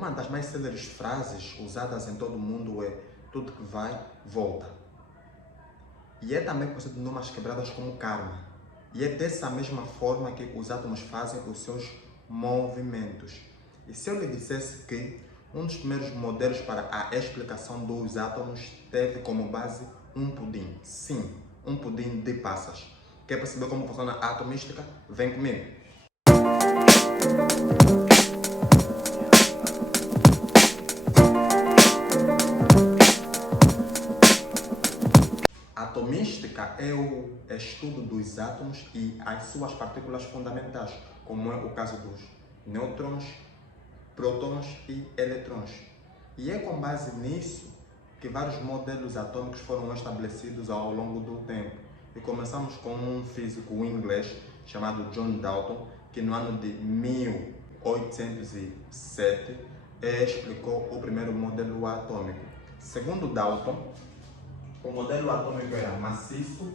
Uma das mais céleres frases usadas em todo o mundo é tudo que vai, volta. E é também conhecido em umas quebradas como karma. E é dessa mesma forma que os átomos fazem os seus movimentos. E se eu lhe dissesse que um dos primeiros modelos para a explicação dos átomos teve como base um pudim? Sim, um pudim de passas. Quer perceber como funciona a atomística? Vem comigo. A atomística é o estudo dos átomos e as suas partículas fundamentais, como é o caso dos nêutrons, prótons e eletrons. E é com base nisso que vários modelos atômicos foram estabelecidos ao longo do tempo. E começamos com um físico inglês chamado John Dalton, que no ano de 1807 explicou o primeiro modelo atômico. Segundo Dalton, o modelo atômico era maciço,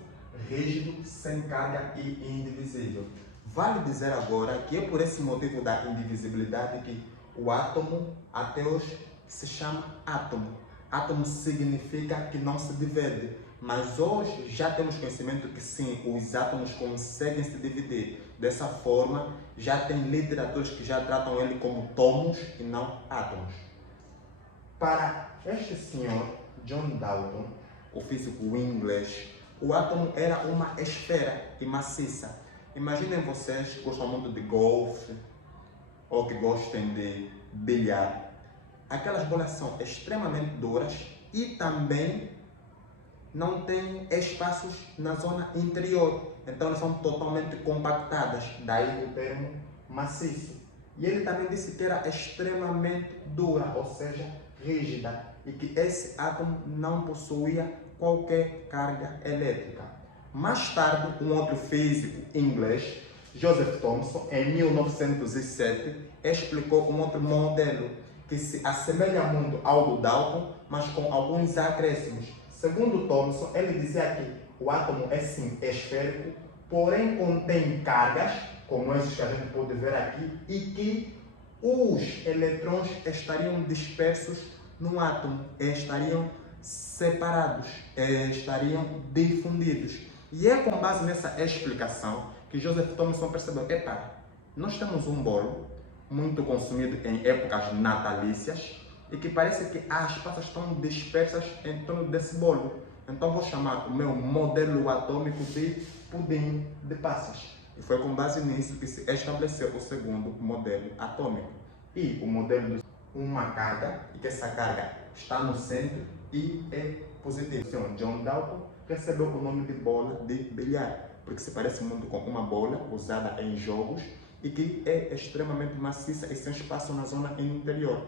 rígido, sem carga e indivisível. Vale dizer agora que é por esse motivo da indivisibilidade que o átomo até hoje se chama átomo. Átomo significa que não se divide, mas hoje já temos conhecimento que sim, os átomos conseguem se dividir. Dessa forma, já tem literaturas que já tratam ele como tomos e não átomos. Para este senhor, John Dalton, o físico inglês, o átomo era uma esfera e maciça. Imaginem vocês que gostam muito de golfe ou que gostem de bilhar. Aquelas bolas são extremamente duras e também não têm espaços na zona interior. Então elas são totalmente compactadas, daí o termo maciço. E ele também disse que era extremamente dura, ou seja, rígida, e que esse átomo não possuía qualquer carga elétrica. Mais tarde, um outro físico inglês, Joseph Thomson, em 1907, explicou um outro modelo que se assemelha muito ao do Dalton, mas com alguns acréscimos. Segundo Thomson, ele dizia que o átomo é sim esférico, porém contém cargas, como esses que a gente pode ver aqui, e que os eletrões estariam dispersos no átomo, estariam separados, estariam difundidos. E é com base nessa explicação que Joseph Thomson percebeu: epa, nós temos um bolo muito consumido em épocas natalícias e que parece que as passas estão dispersas em torno desse bolo. Então vou chamar o meu modelo atômico de pudim de passas. E foi com base nisso que se estabeleceu o segundo modelo atômico. E o modelo de uma carga, e que essa carga está no centro e é positiva. Então, John Dalton recebeu o nome de bola de bilhar, porque se parece muito com uma bola usada em jogos e que é extremamente maciça e sem espaço na zona interior.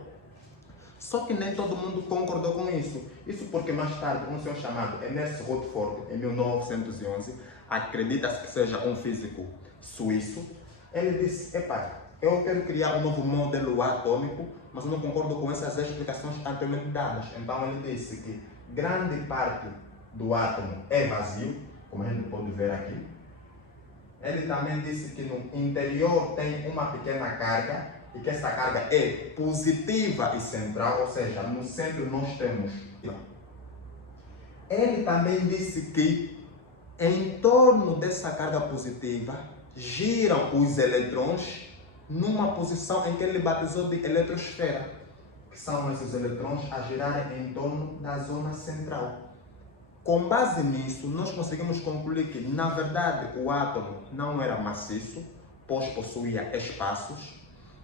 Só que nem todo mundo concordou com isso. Isso porque mais tarde um senhor chamado Ernest Rutherford, em 1911, acredita-se que seja um físico suíço, ele disse: epa, eu quero criar um novo modelo atômico, mas eu não concordo com essas explicações anteriormente dadas. Então ele disse que grande parte do átomo é vazio, como a gente pode ver aqui. Ele também disse que no interior tem uma pequena carga e que essa carga é positiva e central, ou seja, no centro nós temos. Ele também disse que em torno dessa carga positiva giram os eletrões numa posição em que ele batizou de eletrosfera, que são esses eletrões a girarem em torno da zona central. Com base nisso, nós conseguimos concluir que, na verdade, o átomo não era maciço, pois possuía espaços,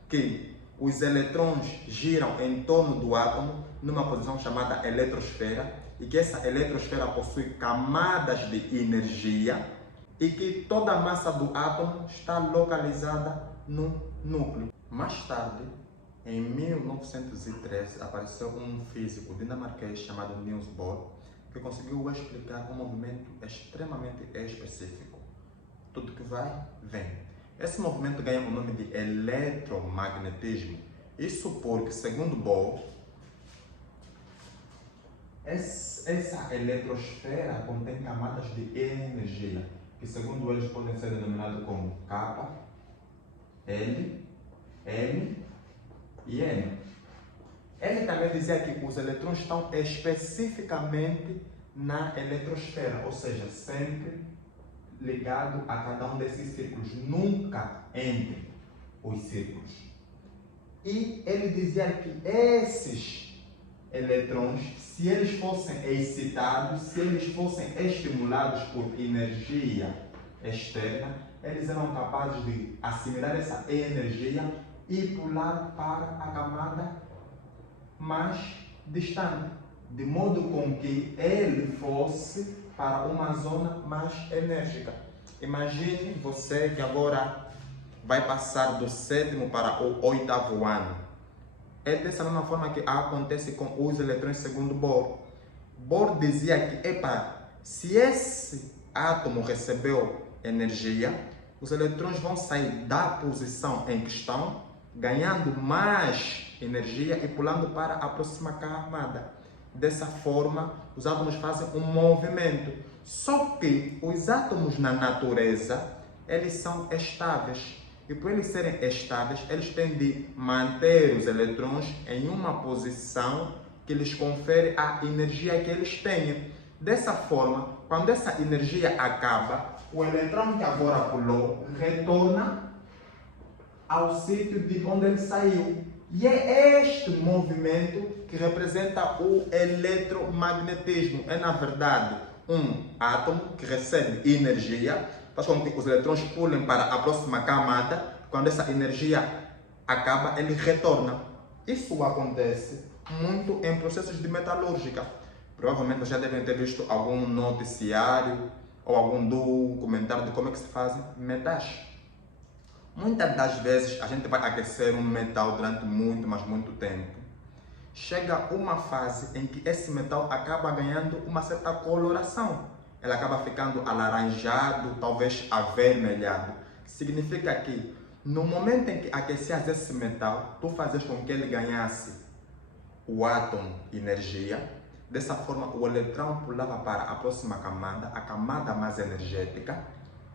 que os eletrões giram em torno do átomo numa posição chamada eletrosfera e que essa eletrosfera possui camadas de energia e que toda a massa do átomo está localizada no núcleo. Mais tarde, em 1913, apareceu um físico dinamarquês chamado Niels Bohr, que conseguiu explicar um movimento extremamente específico. Tudo que vai, vem. Esse movimento ganha o nome de eletromagnetismo. Isso porque, segundo Bohr, essa eletrosfera contém camadas de energia, que segundo eles podem ser denominadas como K, L, M e N. Ele também dizia que os elétrons estão especificamente na eletrosfera, ou seja, sempre ligado a cada um desses círculos, nunca entre os círculos. E ele dizia que esses elétrons, se eles fossem excitados, se eles fossem estimulados por energia externa, eles eram capazes de assimilar essa energia e pular para a camada mais distante, de modo com que ele fosse para uma zona mais enérgica. Imagine você que agora vai passar do 7º para o 8º ano. É dessa mesma forma que acontece com os elétrons segundo Bohr. Bohr dizia que, se esse átomo recebeu energia, os elétrons vão sair da posição em que estão, ganhando mais energia e pulando para a próxima camada. Dessa forma, os átomos fazem um movimento. Só que os átomos na natureza, eles são estáveis. E por eles serem estáveis, eles têm de manter os elétrons em uma posição que lhes confere a energia que eles têm. Dessa forma, quando essa energia acaba, o elétron que agora pulou retorna ao sítio de onde ele saiu. E é este movimento que representa o eletromagnetismo. É, na verdade, um átomo que recebe energia, faz com que os elétrons pulem para a próxima camada. Quando essa energia acaba, ele retorna. Isso acontece muito em processos de metalúrgica. Provavelmente vocês já devem ter visto algum noticiário ou algum documentário de como é que se fazem metais. Muitas das vezes a gente vai aquecer um metal durante muito, mas muito tempo. Chega uma fase em que esse metal acaba ganhando uma certa coloração. Ele acaba ficando alaranjado, talvez avermelhado. Significa que no momento em que aquecias esse metal, tu fazes com que ele ganhasse o átomo energia. Dessa forma, o eletrão pulava para a próxima camada, a camada mais energética.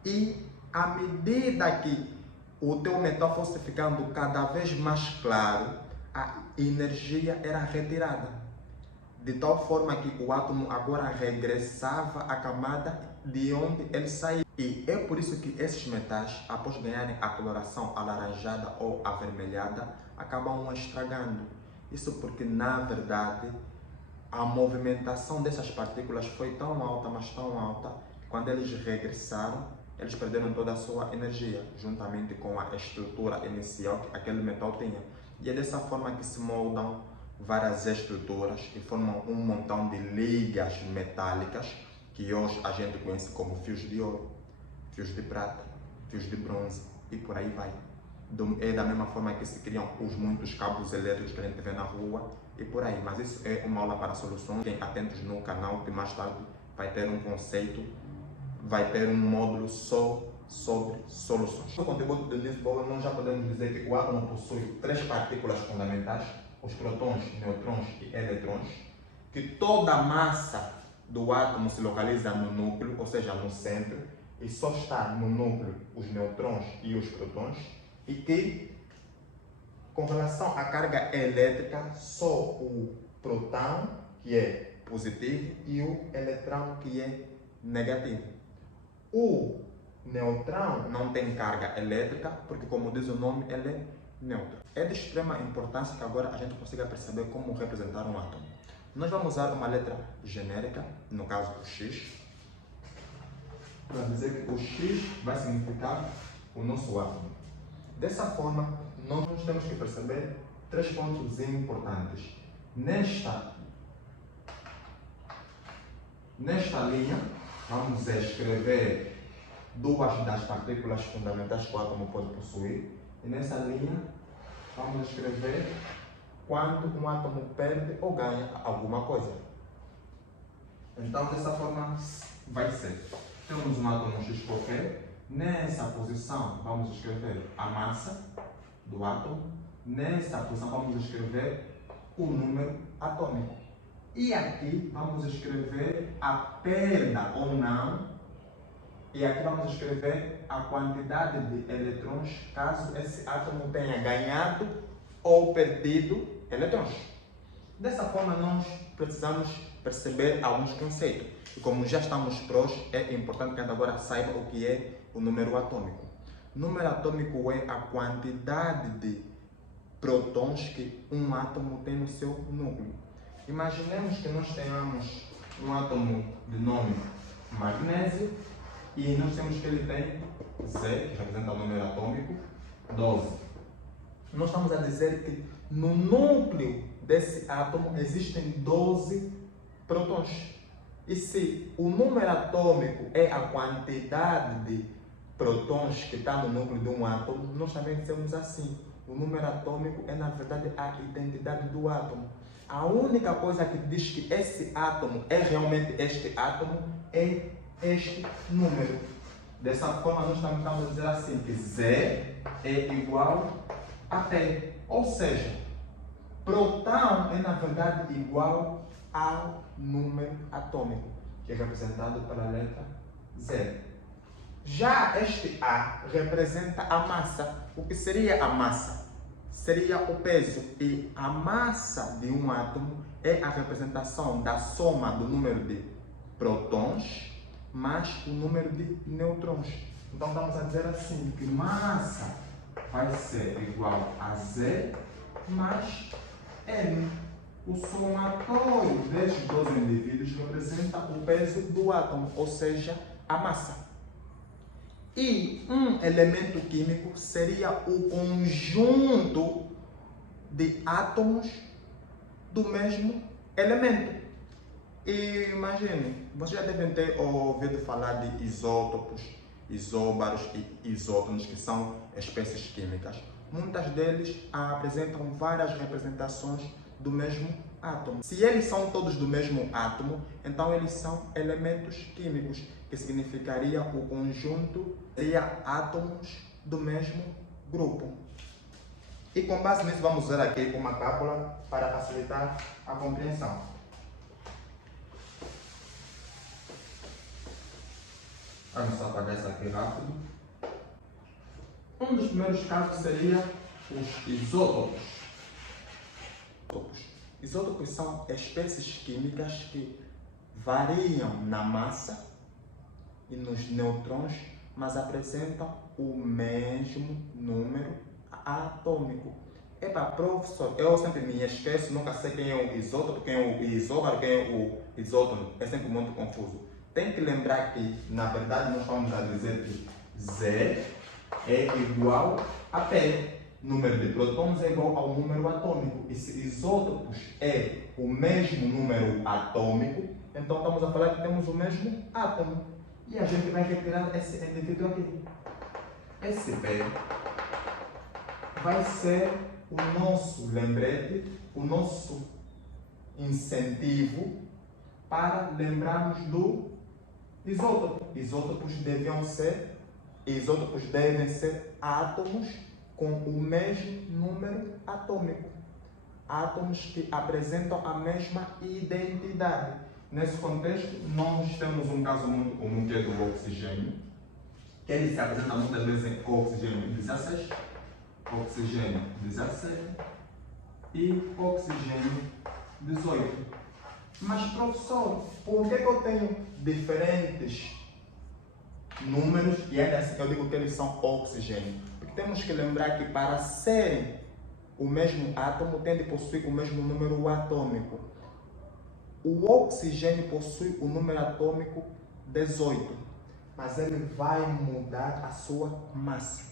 E à medida que o teu metal fosse ficando cada vez mais claro, a energia era retirada. De tal forma que o átomo agora regressava à camada de onde ele saiu. E é por isso que esses metais, após ganharem a coloração alaranjada ou avermelhada, acabam estragando. Isso porque, na verdade, a movimentação dessas partículas foi tão alta, mas tão alta, que quando eles regressaram, eles perderam toda a sua energia, juntamente com a estrutura inicial que aquele metal tinha. E é dessa forma que se moldam várias estruturas que formam um montão de ligas metálicas que hoje a gente conhece como fios de ouro, fios de prata, fios de bronze e por aí vai. É da mesma forma que se criam os muitos cabos elétricos que a gente vê na rua e por aí. Mas isso é uma aula para soluções. Fiquem atentos no canal que mais tarde vai ter um conceito, vai ter um módulo só sobre soluções. No conteúdo do Niels Bohr, nós já podemos dizer que o átomo possui 3 partículas fundamentais, os prótons, nêutrons e eletrons, que toda a massa do átomo se localiza no núcleo, ou seja, no centro, e só está no núcleo os nêutrons e os prótons, e que, com relação à carga elétrica, só o próton, que é positivo, e o eletrão, que é negativo. O nêutron não tem carga elétrica, porque, como diz o nome, ele é neutro. É de extrema importância que agora a gente consiga perceber como representar um átomo. Nós vamos usar uma letra genérica, no caso o X, para dizer que o X vai significar o nosso átomo. Dessa forma, nós temos que perceber 3 pontos importantes. Nesta linha, vamos escrever 2 das partículas fundamentais que o átomo pode possuir. E nessa linha, vamos escrever quando um átomo perde ou ganha alguma coisa. Então, dessa forma, vai ser. Temos um átomo X qualquer. Nessa posição, vamos escrever a massa do átomo. Nessa posição, vamos escrever o número atômico. E aqui, vamos escrever a perda ou não. E aqui vamos escrever a quantidade de eletrons, caso esse átomo tenha ganhado ou perdido eletrons. Dessa forma, nós precisamos perceber alguns conceitos. E como já estamos prós, é importante que agora saiba o que é o número atômico. O número atômico é a quantidade de prótons que um átomo tem no seu núcleo. Imaginemos que nós tenhamos um átomo de nome magnésio e nós temos que ele tem Z, que representa o número atômico, 12. Nós estamos a dizer que no núcleo desse átomo existem 12 prótons. E se o número atômico é a quantidade de prótons que está no núcleo de um átomo, nós também dizemos assim. O número atômico é, na verdade, a identidade do átomo. A única coisa que diz que esse átomo é realmente este átomo é este número. Dessa forma, nós estamos a dizer assim, que Z é igual a P. Ou seja, próton é, na verdade, igual ao número atômico, que é representado pela letra Z. Já este A representa a massa. O que seria a massa? Seria o peso. E a massa de um átomo é a representação da soma do número de prótons mais o número de nêutrons. Então estamos a dizer assim, que massa vai ser igual a Z mais M. O somatório destes 12 indivíduos representa o peso do átomo, ou seja, a massa. E um elemento químico seria o conjunto de átomos do mesmo elemento. E imagine, vocês já devem ter ouvido falar de isótopos, isóbaros e isótonos, que são espécies químicas. Muitas deles apresentam várias representações do mesmo átomo. Se eles são todos do mesmo átomo, então eles são elementos químicos, que significaria o conjunto de átomos do mesmo grupo. E com base nisso, vamos usar aqui uma cápsula para facilitar a compreensão. Vamos apagar isso aqui rápido. Um dos primeiros casos seria os isótopos. Isótopos são espécies químicas que variam na massa e nos nêutrons, mas apresentam o mesmo número atômico. Epa, professor, eu sempre me esqueço, nunca sei quem é o isótopo, quem é o isóbaro, quem é o isótono. É sempre muito confuso. Tem que lembrar que, na verdade, nós vamos a dizer que Z é igual a P. Número de prótons é igual ao número atômico. E se isótopos é o mesmo número atômico, então estamos a falar que temos o mesmo átomo. E a gente vai retirar esse indivíduo aqui. Esse P vai ser o nosso lembrete, o nosso incentivo para lembrarmos do isótopo. Isótopos devem ser átomos com o mesmo número atômico. Átomos que apresentam a mesma identidade. Nesse contexto, nós temos um caso muito comum, que é do oxigênio, que ele se apresenta muitas vezes com oxigênio 16, oxigênio 17 e oxigênio 18. Mas, professor, por que eu tenho diferentes números e ainda assim eu digo que eles são oxigênio? Porque temos que lembrar que para serem o mesmo átomo, tem de possuir o mesmo número atômico. O oxigênio possui o número atômico 18, mas ele vai mudar a sua massa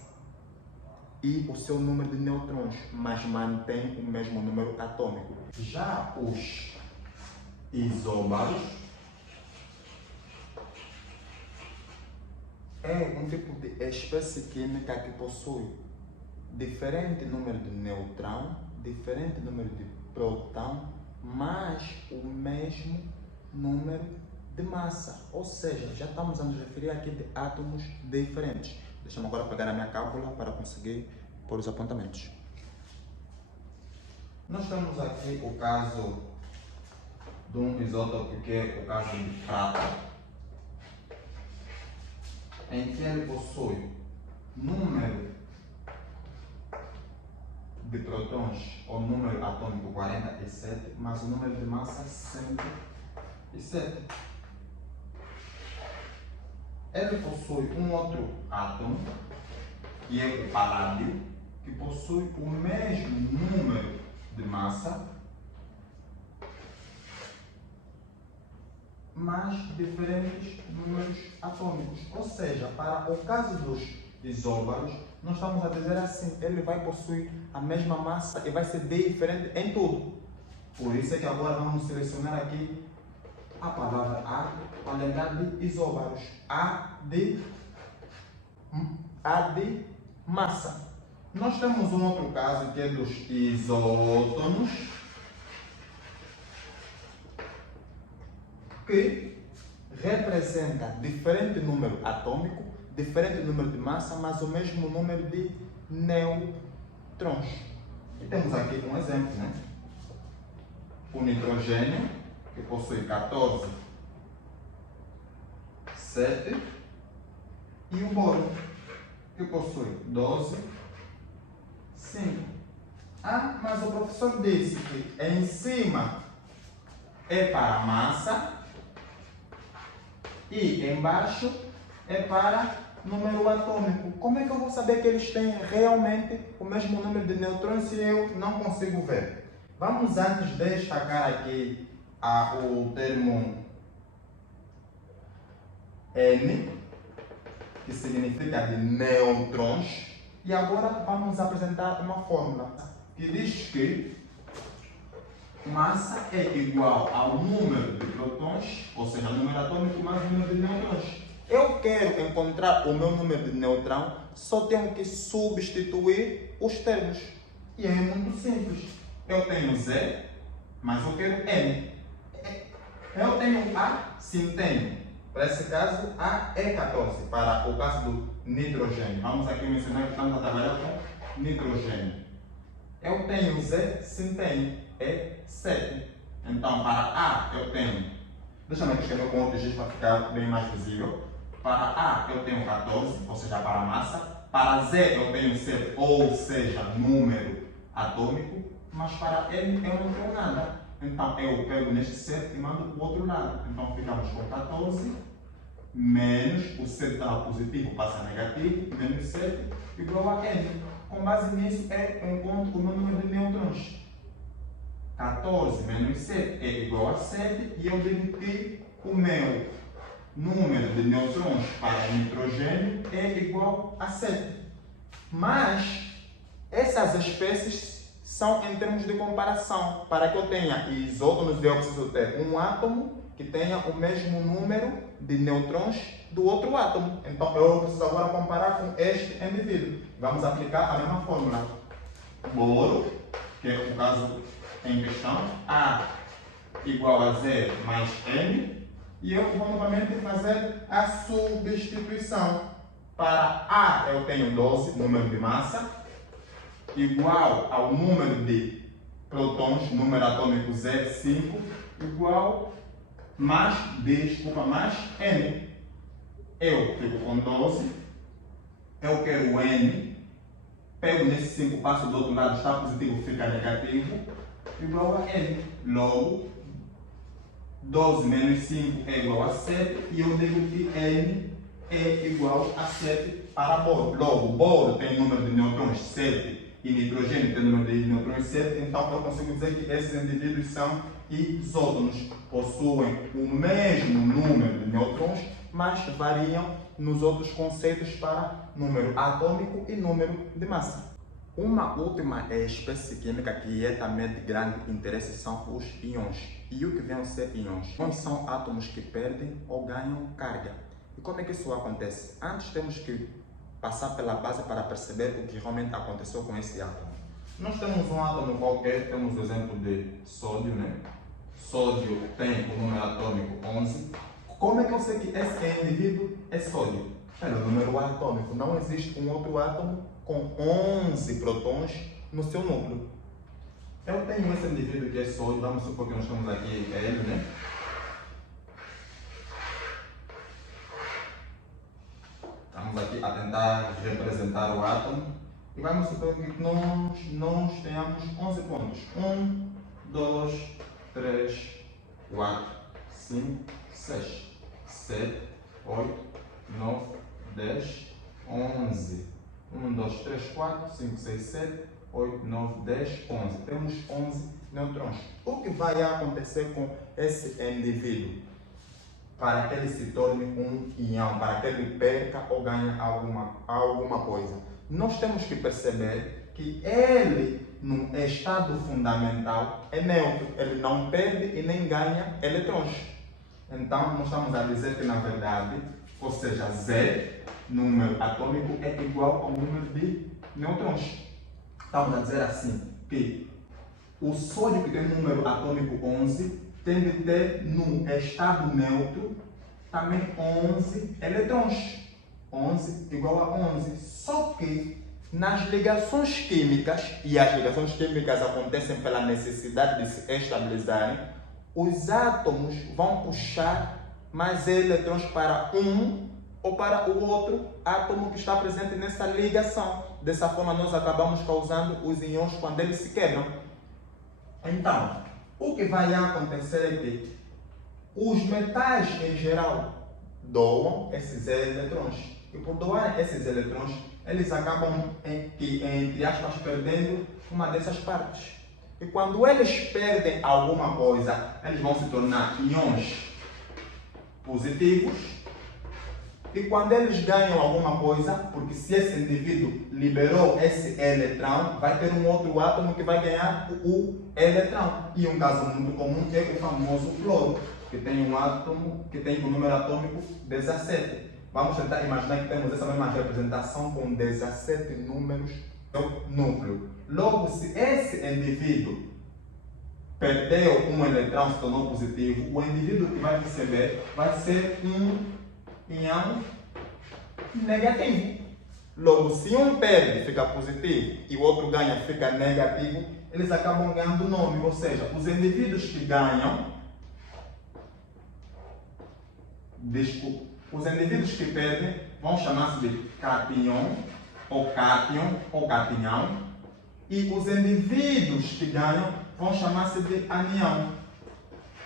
e o seu número de nêutrons, mas mantém o mesmo número atômico. Já os isóbaros é um tipo de espécie química que possui diferente número de nêutron, diferente número de próton, mas o mesmo número de massa. Ou seja, já estamos a nos referir aqui de átomos diferentes. Deixa-me agora pegar a minha cápsula para conseguir pôr os apontamentos. Nós temos aqui o caso de um isótopo, que é o caso de prata, em que ele possui número de prótons, o número atômico 47, mas o número de massa 107. Ele possui um outro átomo, que é o paládio, que possui o mesmo número de massa, mas diferentes números atômicos. Ou seja, para o caso dos isóbaros, nós estamos a dizer assim, ele vai possuir a mesma massa e vai ser diferente em tudo. Por isso é que agora vamos selecionar aqui a palavra A para lembrar de isóbaros. A de massa. Nós temos um outro caso que é dos isótonos, que representa diferente número atômico, diferente número de massa, mas o mesmo número de nêutrons. E temos aqui um exemplo, né? O nitrogênio, que possui 14, 7, e o boro, que possui 12, 5. Ah, mas o professor disse que em cima é para a massa e embaixo é para número atômico. Como é que eu vou saber que eles têm realmente o mesmo número de nêutrons se eu não consigo ver? Vamos antes destacar aqui o termo N, que significa de nêutrons, e agora vamos apresentar uma fórmula que diz que massa é igual ao número de prótons, ou seja, número atômico mais o número de nêutrons. Eu quero encontrar o meu número de nêutrão, só tenho que substituir os termos. E é muito simples. Eu tenho Z, mas eu quero N. Eu tenho A, sim tenho. Para esse caso, A é 14. Para o caso do nitrogênio, vamos aqui mencionar que estamos a trabalhar com nitrogênio. Eu tenho Z, sim tenho. É 7. Então, para A eu tenho, deixa eu escrever com outro jeito para ficar bem mais visível. Para A eu tenho 14, ou seja, para a massa. Para Z eu tenho 7, ou seja, número atômico. Mas para N eu não tenho nada. Então, eu pego neste 7 e mando para o outro lado. Então, ficamos com 14, menos o 7 estava positivo, passa negativo, menos 7, igual a N. Com base nisso, eu encontro o meu número de nêutrons. 14 menos 7 é igual a 7, e eu digo que o meu número de nêutrons para nitrogênio é igual a 7. Mas essas espécies são em termos de comparação. Para que eu tenha isótonos, eu preciso ter um átomo que tenha o mesmo número de nêutrons do outro átomo. Então eu preciso agora comparar com este indivíduo. Vamos aplicar a mesma fórmula. Boro, que é o caso em questão, A igual a Z mais N, e eu vou novamente fazer a substituição. Para A eu tenho 12, número de massa, igual ao número de prótons, número atômico Z, 5, igual mais N. Eu fico com 12, eu quero o N, pego nesse 5, passo do outro lado, está positivo, fica negativo, igual a N. Logo, 12 menos 5 é igual a 7, e eu digo que N é igual a 7 para boro. Logo, boro tem número de nêutrons 7 e nitrogênio tem número de nêutrons 7, então eu consigo dizer que esses indivíduos são isótonos, possuem o mesmo número de nêutrons, mas variam nos outros conceitos para número atômico e número de massa. Uma última espécie química que é também de grande interesse são os íons. E o que vem a ser íons? Íons são átomos que perdem ou ganham carga. E como é que isso acontece? Antes temos que passar pela base para perceber o que realmente aconteceu com esse átomo. Nós temos um átomo qualquer, temos o exemplo de sódio, né? Sódio tem o número atômico 11. Como é que eu sei que esse indivíduo é sódio? Pelo número atômico. Não existe um outro átomo com 11 prótons no seu núcleo. Eu tenho esse indivíduo que é sódio, vamos supor que nós temos aqui ele, né? Estamos aqui a tentar representar o átomo. E vamos supor que nós tenhamos 11 pontos. 1, 2, 3, 4, 5, 6, 7, 8, 9, 10, 11. 1, 2, 3, 4, 5, 6, 7, 8, 9, 10, 11. Temos 11 nêutrons. O que vai acontecer com esse indivíduo para que ele se torne um íon, para que ele perca ou ganhe alguma coisa? Nós temos que perceber que ele, no estado fundamental, é neutro. Ele não perde e nem ganha eletrons. Então, nós estamos a dizer que, na verdade, ou seja, Z, número atômico, é igual ao número de nêutrons. Estamos a dizer assim, que o sódio que tem número atômico 11 tem de ter, no estado neutro, também 11 eletrons. 11 igual a 11. Só que nas ligações químicas, e as ligações químicas acontecem pela necessidade de se estabilizarem, os átomos vão puxar mais eletrons para um ou para o outro átomo que está presente nessa ligação. Dessa forma, nós acabamos causando os íons quando eles se quebram. Então, o que vai acontecer é que os metais, em geral, doam esses eletrons. E por doar esses eletrons, eles acabam, entre aspas, perdendo uma dessas partes. E quando eles perdem alguma coisa, eles vão se tornar íons positivos. E quando eles ganham alguma coisa, porque se esse indivíduo liberou esse eletrão, vai ter um outro átomo que vai ganhar o eletrão. E um caso muito comum é o famoso fluoro, que tem um átomo que tem o número atômico 17. Vamos tentar imaginar que temos essa mesma representação com 17 números do núcleo. Logo, se esse indivíduo perdeu um eletrão, se tornou positivo, o indivíduo que vai receber vai ser um íon negativo. Logo, se um perde, fica positivo, e o outro ganha, fica negativo, eles acabam ganhando nome. Ou seja, os indivíduos que ganham, os indivíduos que perdem vão chamar-se de cátion, ou cátion, ou catinhão, e os indivíduos que ganham vão chamar-se de anião.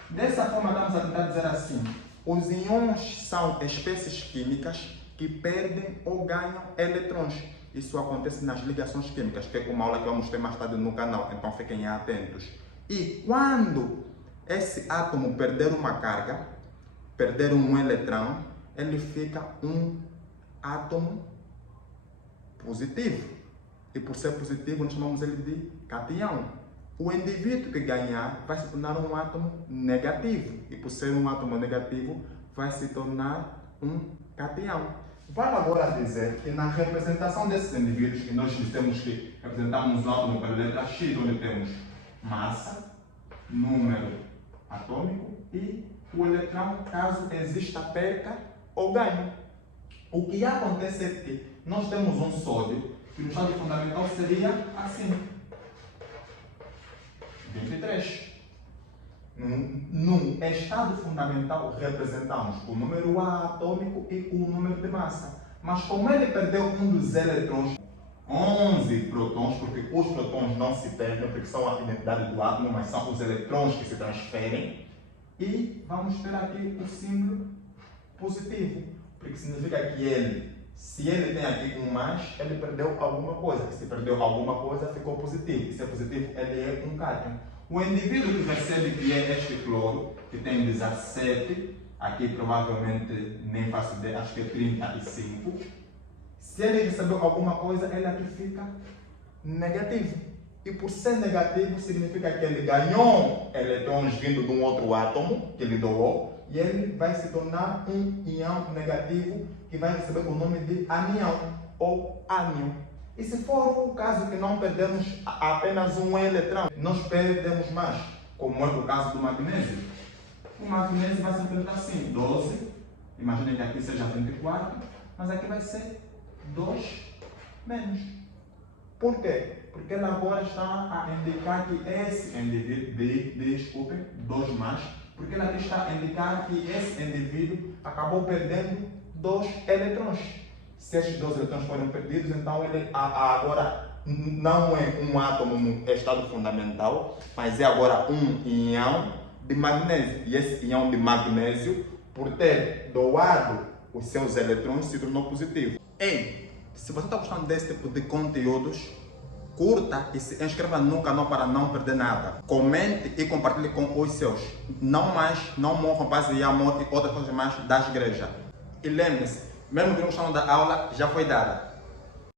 Dessa forma, estamos a tentar dizer assim: os íons são espécies químicas que perdem ou ganham eletrons. Isso acontece nas ligações químicas, que é uma aula que vamos ter mais tarde no canal, então fiquem atentos. E quando esse átomo perder uma carga, perder um eletrão, ele fica um átomo positivo. E por ser positivo, nós chamamos ele de cationão. O indivíduo que ganhar vai se tornar um átomo negativo. E por ser um átomo negativo, vai se tornar um cationão. Vale agora dizer que na representação desses indivíduos, que nós temos que representamos um átomo pela letra X, onde temos massa, número atômico e o eletrão, caso exista perca ou ganho. O que acontece é que nós temos um sódio, que no estado fundamental seria assim: 23. No estado fundamental representamos o número A atômico e o número de massa. Mas como ele perdeu um dos eletrons, 11 prótons, porque os prótons não se perdem, porque são a identidade do átomo, mas são os eletrons que se transferem. E vamos ter aqui o símbolo positivo, porque significa que ele, se ele tem aqui um mais, ele perdeu alguma coisa. Se perdeu alguma coisa, ficou positivo. Se é positivo, ele é um cátion. O indivíduo que recebe, que é este fluoro, que tem 17, aqui provavelmente nem faço ideia, acho que é 35. Se ele recebeu alguma coisa, ele aqui fica negativo. E por ser negativo, significa que ele ganhou eletrons vindo de um outro átomo que ele doou, e ele vai se tornar um íon negativo que vai receber o nome de anião ou ânion. E se for o caso que não perdemos apenas um eletrão, nós perdemos mais, como é o caso do magnésio. O magnésio vai se apresentar assim: 12, imaginem que aqui seja 24, mas aqui vai ser 2 menos. Por quê? Porque ele agora está a indicar que esse indivíduo, desculpem, 2 mais, porque ele aqui está a indicar que esse indivíduo acabou perdendo 2 eletrons. Se estes 2 eletrões forem perdidos, então ele agora não é um átomo no estado fundamental, mas é agora um íon de magnésio. E esse íon de magnésio, por ter doado os seus eletrões, se tornou positivo. Ei, se você está gostando desse tipo de conteúdos, curta e se inscreva no canal para não perder nada. Comente e compartilhe com os seus. Não morram paz e amor e outras coisas mais das igrejas. E lembre-se, mesmo que não gostam da aula, já foi dada.